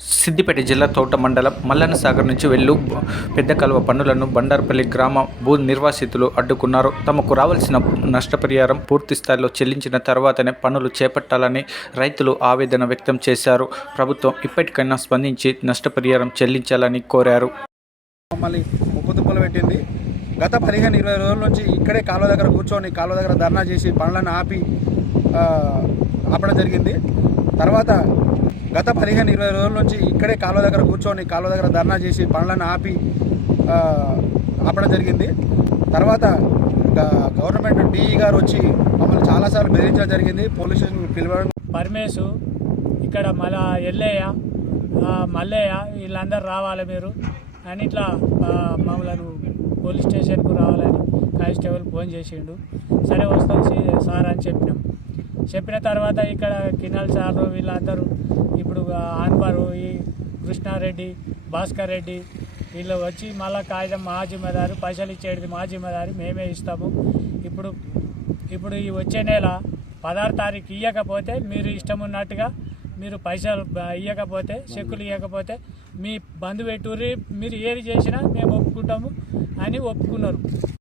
సిద్దిపేట జిల్లా తోట మండలం మల్లన్న సాగర్ నుంచి వెళ్ళు పెద్ద కలువ పనులను బండార్పల్లి గ్రామ భూ నిర్వాసితులు అడ్డుకున్నారు. తమకు రావాల్సిన నష్టపరిహారం పూర్తి స్థాయిలో చెల్లించిన తర్వాతనే పనులు చేపట్టాలని రైతులు ఆవేదన వ్యక్తం చేశారు. ప్రభుత్వం ఇప్పటికైనా స్పందించి నష్టపరిహారం చెల్లించాలని కోరారు. మమ్మల్ని ముక్కుతుప్పలు పెట్టింది. గత పదిహేను ఇరవై రోజుల నుంచి ఇక్కడే కాలువ దగ్గర కూర్చొని కాలువ దగ్గర ధర్నా చేసి పనులను ఆపి ఆపడం జరిగింది. తర్వాత గత పదిహేను ఇరవై రోజుల నుంచి ఇక్కడే కాలువ దగ్గర కూర్చొని కాలువ దగ్గర ధర్నా చేసి పనులను ఆపి ఆపడం జరిగింది. తర్వాత గవర్నమెంట్ డిఈ గారు వచ్చి మమ్మల్ని చాలాసార్లు బెదిరించడం జరిగింది. పోలీస్ స్టేషన్ పిలవడం పరమేశు ఇక్కడ మళ్ళా ఎల్లయ్య మల్లయ్య వీళ్ళందరూ రావాలి మీరు అని ఇట్లా ఆ, మమ్మల్ని పోలీస్ స్టేషన్కు రావాలని కానిస్టేబుల్ ఫోన్ చేసిండు. సరే వస్తాం సార్ అని చెప్పినాం. చెప్పిన తర్వాత ఇక్కడ కినాల్ సార్ వీళ్ళందరూ ఇప్పుడు ఈ కృష్ణారెడ్డి భాస్కర్ రెడ్డి వీళ్ళు వచ్చి మళ్ళా కాగితం మా జిమ్మదారు పైసలు ఇచ్చేది మా జిమ్మదారి మేమే ఇస్తాము. ఇప్పుడు ఇప్పుడు ఈ వచ్చే నెల పదహారు తారీఖు ఇవ్వకపోతే మీరు ఇష్టం ఉన్నట్టుగా మీరు పైసలు ఇవ్వకపోతే చెక్కులు ఇవ్వకపోతే మీ బంధు పెట్టుర్రి మీరు ఏది చేసినా మేము ఒప్పుకుంటాము అని ఒప్పుకున్నారు.